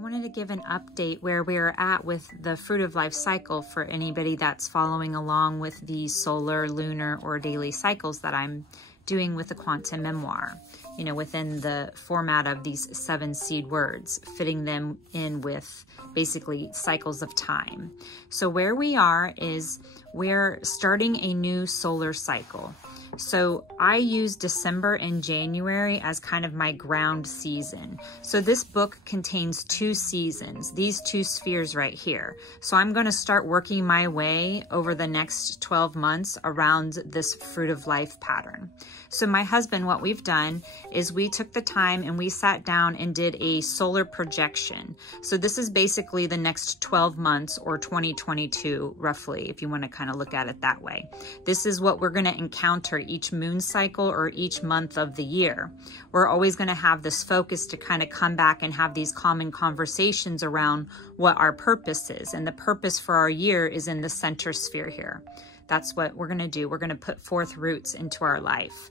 wanted to give an update where we're at with the Fruit of Life cycle for anybody that's following along with the solar, lunar, or daily cycles that I'm doing with the Quantum Memoir, you know, within the format of these 7 seed words, fitting them in with basically cycles of time. So where we are is we're starting a new solar cycle. So I use December and January as kind of my ground season. So this book contains 2 seasons, these 2 spheres right here. So I'm going to start working my way over the next 12 months around this Fruit of Life pattern. So my husband, what we've done is we took the time and we sat down and did a solar projection. So this is basically the next 12 months or 2022 roughly, if you want to kind of look at it that way. This is what we're going to encounter each moon cycle or each month of the year. We're always going to have this focus to kind of come back and have these common conversations around what our purpose is. And the purpose for our year is in the center sphere here. That's what we're going to do. We're going to put forth roots into our life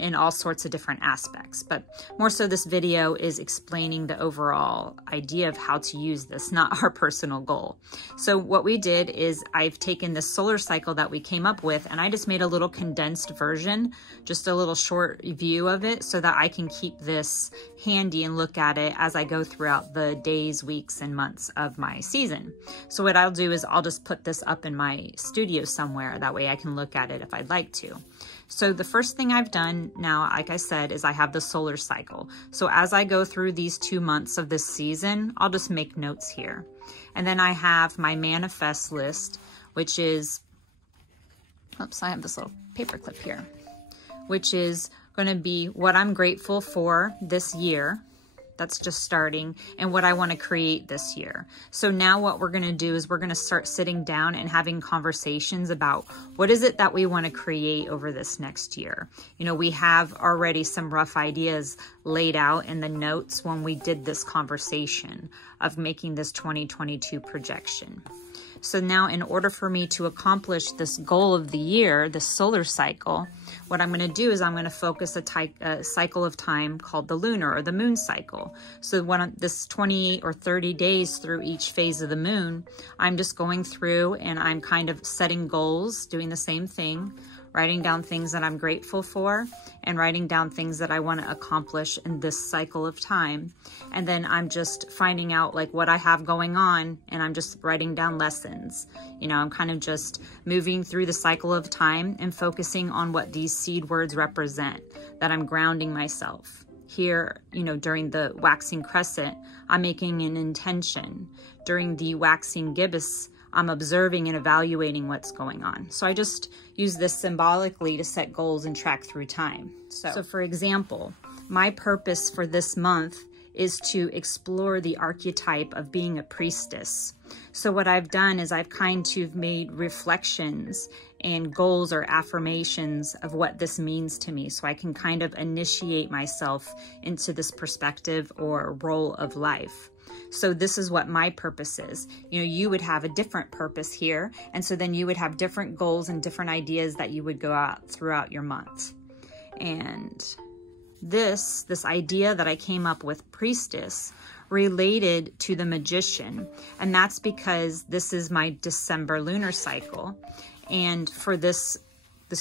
in all sorts of different aspects. But more so this video is explaining the overall idea of how to use this, not our personal goal. So what we did is I've taken this solar cycle that we came up with and I just made a little condensed version, just a little short view of it so that I can keep this handy and look at it as I go throughout the days, weeks, and months of my season. So what I'll do is I'll just put this up in my studio somewhere. That way I can look at it if I'd like to. So the first thing I've done now, like I said, is I have the solar cycle. So as I go through these 2 months of this season, I'll just make notes here. And then I have my manifest list, which is, oops, I have this little paper clip here, which is going to be what I'm grateful for this year. That's just starting, and what I want to create this year. So now what we're going to do is we're going to start sitting down and having conversations about what is it that we want to create over this next year. You know, we have already some rough ideas laid out in the notes when we did this conversation of making this 2022 projection. So now in order for me to accomplish this goal of the year, the solar cycle, what I'm going to do is I'm going to focus a cycle of time called the lunar or the moon cycle. So this 28 or 30 days through each phase of the moon, I'm just going through and I'm kind of setting goals, doing the same thing, writing down things that I'm grateful for and writing down things that I want to accomplish in this cycle of time. And then I'm just finding out like what I have going on and I'm just writing down lessons. You know, I'm kind of just moving through the cycle of time and focusing on what these seed words represent, that I'm grounding myself. Here, you know, during the waxing crescent, I'm making an intention. During the waxing gibbous, I'm observing and evaluating what's going on. So I just use this symbolically to set goals and track through time. So for example, my purpose for this month is to explore the archetype of being a priestess. So what I've done is I've kind of made reflections and goals or affirmations of what this means to me so I can kind of initiate myself into this perspective or role of life. So this is what my purpose is. You know, you would have a different purpose here. And so then you would have different goals and different ideas that you would go out throughout your month. And this idea that I came up with, priestess, related to the magician. And that's because this is my December lunar cycle. And for this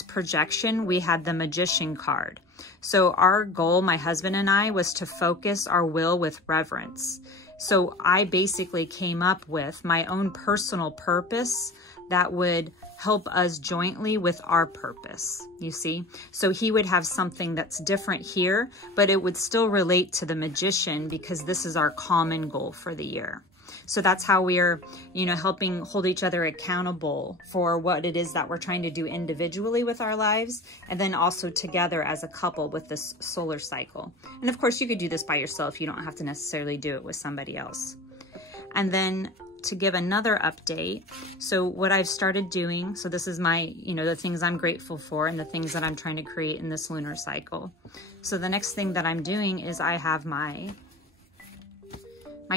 projection, we had the magician card. So our goal, my husband and I, was to focus our will with reverence. So I basically came up with my own personal purpose that would help us jointly with our purpose, you see? So he would have something that's different here, but it would still relate to the magician because this is our common goal for the year. So that's how we're, you know, helping hold each other accountable for what it is that we're trying to do individually with our lives, and then also together as a couple with this solar cycle. And of course, you could do this by yourself. You don't have to necessarily do it with somebody else. And then to give another update, so what I've started doing, so this is my, you know, the things I'm grateful for and the things that I'm trying to create in this lunar cycle. So the next thing that I'm doing is I have my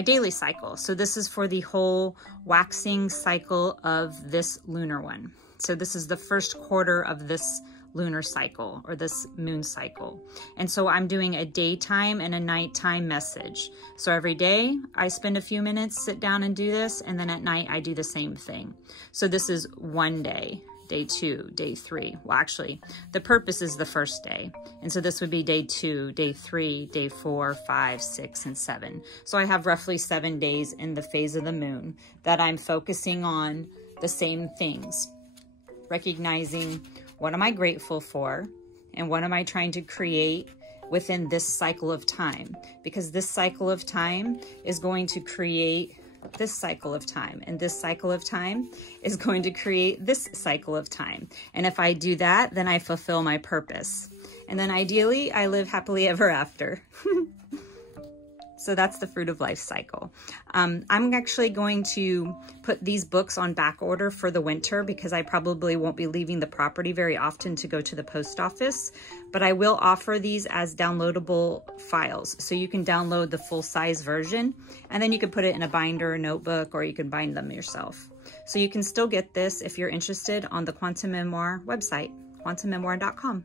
daily cycle. So this is for the whole waxing cycle of this lunar one. So this is the first quarter of this lunar cycle or this moon cycle. And so I'm doing a daytime and a nighttime message. So every day I spend a few minutes, sit down and do this, and then at night I do the same thing. So this is one day, day 2, day 3. Well, actually, the purpose is the first day. And so this would be day 2, day 3, day 4, 5, 6, and 7. So I have roughly 7 days in the phase of the moon that I'm focusing on the same things, recognizing what am I grateful for and what am I trying to create within this cycle of time, because this cycle of time is going to create this cycle of time, and this cycle of time is going to create this cycle of time. And if I do that, then I fulfill my purpose. And then ideally, I live happily ever after. So that's the Fruit of Life cycle. I'm actually going to put these books on back order for the winter because I probably won't be leaving the property very often to go to the post office, but I will offer these as downloadable files. So you can download the full-size version, and then you can put it in a binder or notebook, or you can bind them yourself. So you can still get this if you're interested on the Quantum Memoir website, quantummemoir.com.